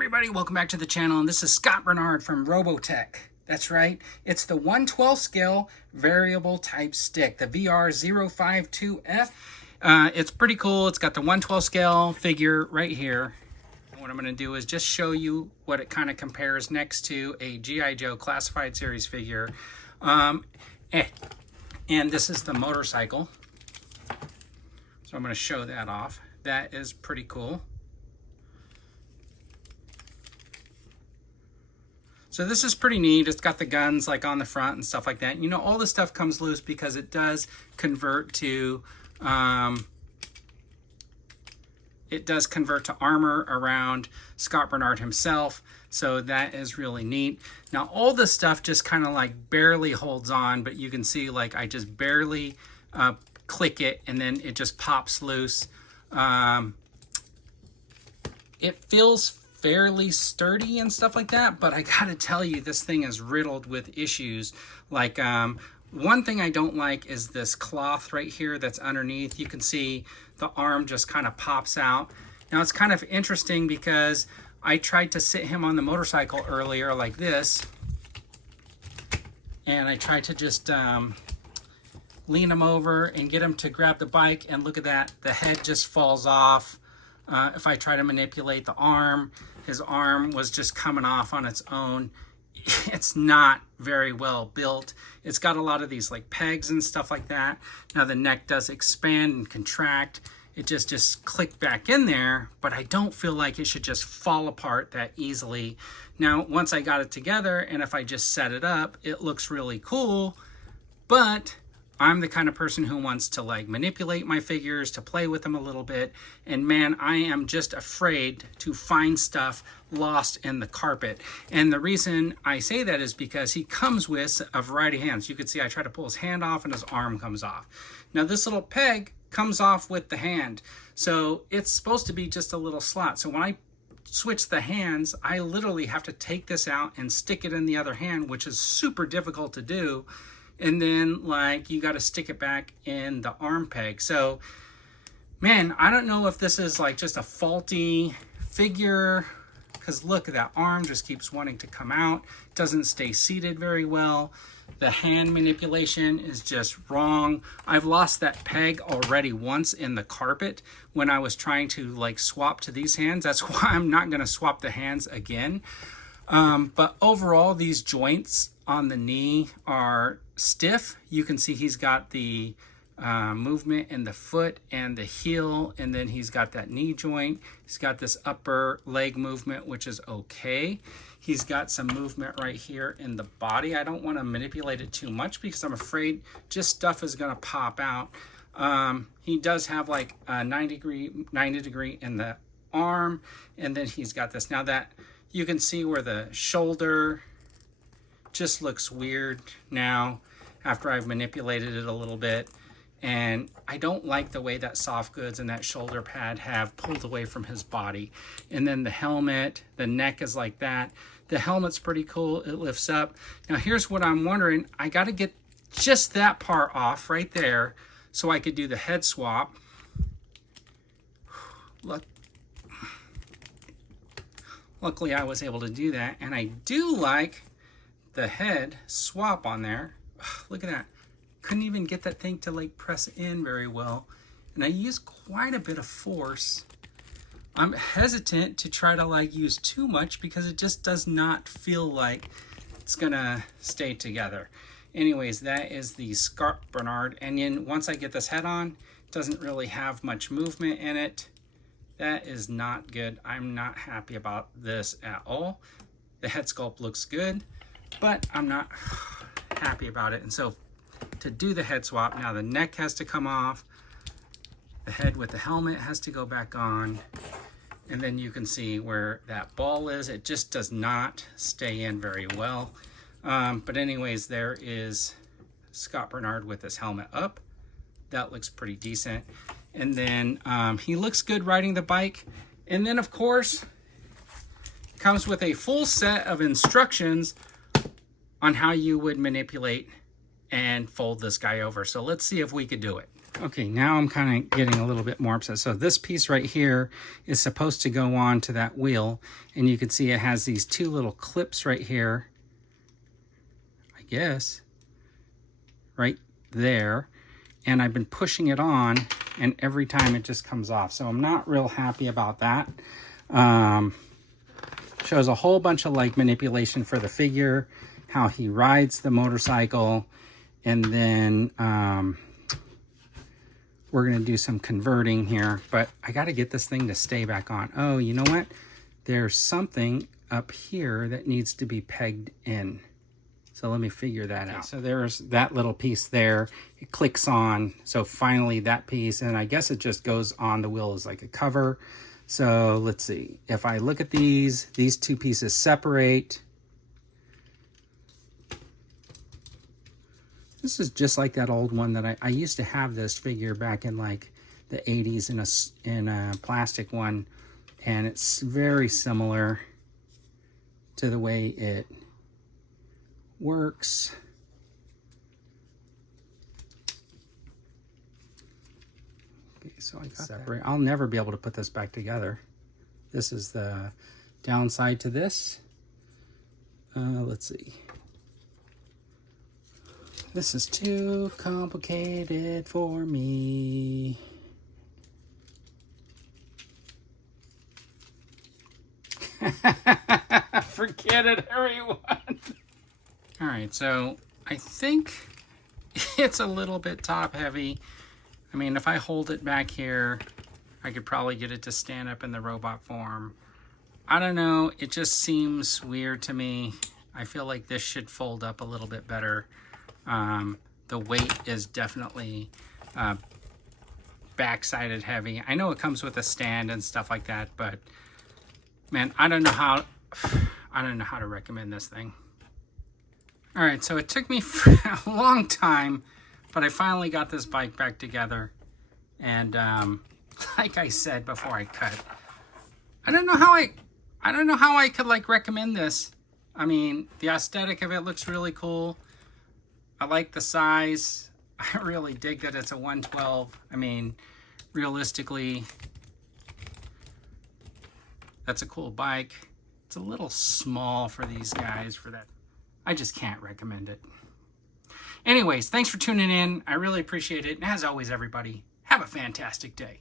everybody, welcome back to the channel, and this is Scott Bernard from Robotech. That's right, it's the 1/12 scale variable type stick, the VR-052F. It's pretty cool. It's got the 1/12 scale figure right here. And what I'm going to do is just show you what it kind of compares next to a G.I. Joe Classified Series figure. And this is the motorcycle. So I'm going to show that off. That is pretty cool. So this is pretty neat. It's got the guns like on the front and stuff like that. You know, all this stuff comes loose because it does convert to armor around Scott Bernard himself. So that is really neat. Now all this stuff just kind of like barely holds on, but you can see like I just barely click it and then it just pops loose. It feels fairly sturdy and stuff like that, but I gotta tell you, this thing is riddled with issues. Like one thing I don't like is this cloth right here that's underneath. You can see the arm just kind of pops out. Now it's kind of interesting because I tried to sit him on the motorcycle earlier like this, and I tried to just lean him over and get him to grab the bike, and look at that, the head just falls off. If I try to manipulate the arm, his arm was just coming off on its own. It's not very well built. It's got a lot of these like pegs and stuff like that. Now the neck does expand and contract. It just clicked back in there, but I don't feel like it should just fall apart that easily. Now, once I got it together, and if I just set it up, it looks really cool, but I'm the kind of person who wants to like manipulate my figures, to play with them a little bit. And man, I am just afraid to find stuff lost in the carpet. And the reason I say that is because he comes with a variety of hands. You can see I try to pull his hand off and his arm comes off. Now this little peg comes off with the hand. So it's supposed to be just a little slot. So when I switch the hands, I literally have to take this out and stick it in the other hand, which is super difficult to do. And then like you got to stick it back in the arm peg. So man, I don't know if this is like just a faulty figure, because look, that arm just keeps wanting to come out. It doesn't stay seated very well. The hand manipulation is just wrong. I've lost that peg already once in the carpet when I was trying to like swap to these hands. That's why I'm not going to swap the hands again. But overall, these joints on the knee are stiff. You can see he's got the movement in the foot and the heel, and then he's got that knee joint. He's got this upper leg movement, which is okay. He's got some movement right here in the body. I don't want to manipulate it too much because I'm afraid just stuff is going to pop out. He does have like a 90 degree in the arm, and then he's got this. Now that you can see where the shoulder just looks weird now after I've manipulated it a little bit. And I don't like the way that soft goods and that shoulder pad have pulled away from his body. And then the helmet, the neck is like that. The helmet's pretty cool. It lifts up. Now here's what I'm wondering. I got to get just that part off right there so I could do the head swap. Look. Luckily I was able to do that. And I do like the head swap on there. Look at that. Couldn't even get that thing to like press in very well. And I used quite a bit of force. I'm hesitant to try to like use too much because it just does not feel like it's gonna stay together. Anyways, that is the Scott Bernard. And then once I get this head on, it doesn't really have much movement in it. That is not good. I'm not happy about this at all. The head sculpt looks good, but I'm not happy about it. And so to do the head swap, now the neck has to come off, the head with the helmet has to go back on, and then you can see where that ball is. It just does not stay in very well. But anyways, there is Scott Bernard with his helmet up. That looks pretty decent. And then he looks good riding the bike. And then of course, comes with a full set of instructions on how you would manipulate and fold this guy over. So let's see if we could do it. Okay, now I'm kind of getting a little bit more upset. So this piece right here is supposed to go on to that wheel, and you can see it has these two little clips right here, I guess, right there. And I've been pushing it on, and every time it just comes off. So I'm not real happy about that. Shows a whole bunch of like manipulation for the figure, how he rides the motorcycle, and then we're going to do some converting here, but I got to get this thing to stay back on. Oh, you know what? There's something up here that needs to be pegged in. So let me figure that out. So there's that little piece there. It clicks on. So finally that piece, and I guess it just goes on the wheel as like a cover. So let's see. If I look at these two pieces separate. This is just like that old one that I used to have this figure back in like the 80s in a plastic one, and it's very similar to the way it works. Okay, so I got separate. I'll never be able to put this back together. This is the downside to this. Let's see. This is too complicated for me. Forget it, everyone. All right, so I think it's a little bit top heavy. I mean, if I hold it back here, I could probably get it to stand up in the robot form. I don't know, it just seems weird to me. I feel like this should fold up a little bit better. The weight is definitely back-sided heavy. I know it comes with a stand and stuff like that, but man, I don't know how to recommend this thing. All right, so it took me a long time, but I finally got this bike back together. And like I said before I cut, I don't know how I could like recommend this. I mean, the aesthetic of it looks really cool. I like the size. I really dig that it's a 112. I mean, realistically, that's a cool bike. It's a little small for these guys for that. I just can't recommend it. Anyways, thanks for tuning in. I really appreciate it. And as always, everybody, have a fantastic day.